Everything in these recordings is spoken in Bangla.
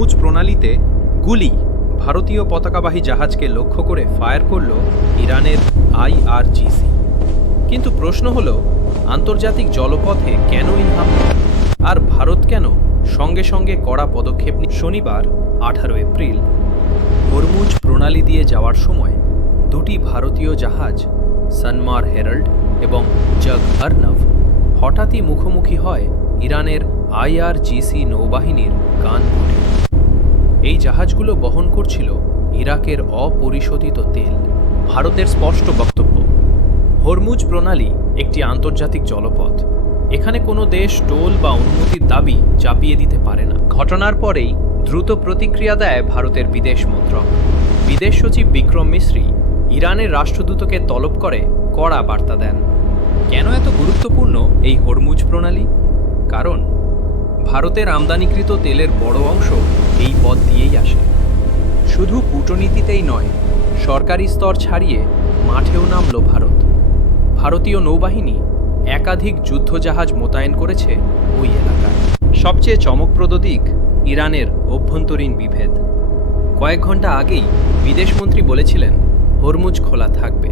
হরমুজ প্রণালীতে গুলি ভারতীয় পতাকাবাহী জাহাজকে লক্ষ্য করে ফায়ার করল ইরানের আইআরজিসি। কিন্তু প্রশ্ন হল, আন্তর্জাতিক জলপথে কেন এই হামলা, আর ভারত কেন সঙ্গে সঙ্গে কড়া পদক্ষেপ শনিবার 18 এপ্রিল হরমুজ প্রণালী দিয়ে যাওয়ার সময় দুটি ভারতীয় জাহাজ সানমার হেরাল্ড এবং জগ আর্নব হঠাৎই মুখোমুখি হয় ইরানের আইআরজিসি নৌবাহিনীর গানবোটে। এই জাহাজগুলো বহন করছিল ইরাকের অপরিশোধিত তেল। ভারতের স্পষ্ট বক্তব্য, হরমুজ প্রণালী একটি আন্তর্জাতিক জলপথ, এখানে কোনো দেশ টোল বা অনুমতির দাবি চাপিয়ে দিতে পারে না। ঘটনার পরেই দ্রুত প্রতিক্রিয়া দেয় ভারতের বিদেশ মন্ত্রক। বিদেশ সচিব বিক্রম মিশ্রি ইরানের রাষ্ট্রদূতকে তলব করে কড়া বার্তা দেন। কেন এত গুরুত্বপূর্ণ এই হরমুজ প্রণালী? কারণ ভারতের আমদানিকৃত তেলের বড় অংশ এই পথ দিয়েই আসে। শুধু কূটনীতিতেই নয়, সরকারি স্তর ছাড়িয়ে মাঠেও নামল ভারত। ভারতীয় নৌবাহিনী একাধিক যুদ্ধজাহাজ মোতায়েন করেছে ওই এলাকায়। সবচেয়ে চমকপ্রদ দিক ইরানের অভ্যন্তরীণ বিভেদ। কয়েক ঘন্টা আগেই বিদেশমন্ত্রী বলেছিলেন হরমুজ খোলা থাকবে,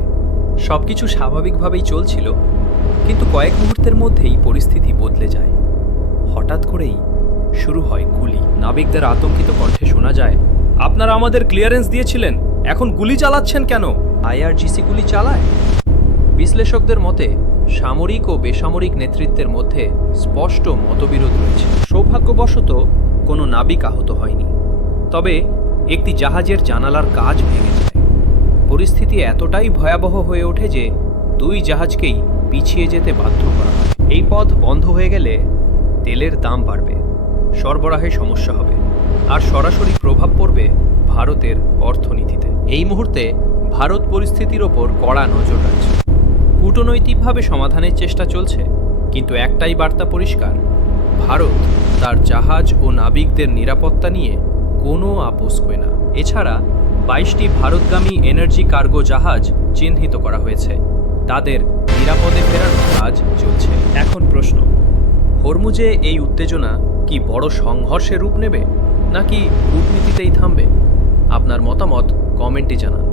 সবকিছু স্বাভাবিকভাবেই চলছিল। কিন্তু কয়েক মুহূর্তের মধ্যেই পরিস্থিতি বদলে যায়। হঠাৎ করেই শুরু হয় গুলি। নাবিকদের আতঙ্কিত কণ্ঠে শোনা যায়, আপনারা আমাদের ক্লিয়ারেন্স দিয়েছিলেন, এখন গুলি চালাচ্ছেন কেন? আইআরজিসি গুলি চালায়? বিশ্লেষকদের মতে সামরিক ও বেসামরিক নেতৃত্বের মধ্যে স্পষ্ট মতবিরোধ রয়েছে। সৌভাগ্যবশত কোনো নাবিক আহত হয়নি, তবে একটি জাহাজের জানালার কাচ ভেঙে যায়। পরিস্থিতি এতটাই ভয়াবহ হয়ে ওঠে যে দুই জাহাজকেই পিছিয়ে যেতে বাধ্য করা হয়। এই পথ বন্ধ হয়ে গেলে তেলের দাম বাড়বে, সরবরাহে সমস্যা হবে, আর সরাসরি প্রভাব পড়বে ভারতের অর্থনীতিতে। এই মুহূর্তে ভারত পরিস্থিতির ওপর কড়া নজর রাখছে। কূটনৈতিকভাবে সমাধানের চেষ্টা চলছে, কিন্তু একটাই বার্তা পরিষ্কার, ভারত তার জাহাজ ও নাবিকদের নিরাপত্তা নিয়ে কোনো আপোষ করে না। এছাড়া 22টি ভারতগামী এনার্জি কার্গো জাহাজ চিহ্নিত করা হয়েছে, তাদের নিরাপদে ফেরানোর কাজ চলছে। এখন প্রশ্ন, হরমুজে এই উত্তেজনা কি বড় সংঘর্ষের রূপ নেবে, নাকি কূটনীতিতেই থামবে? আপনার মতামত কমেন্টে জানান।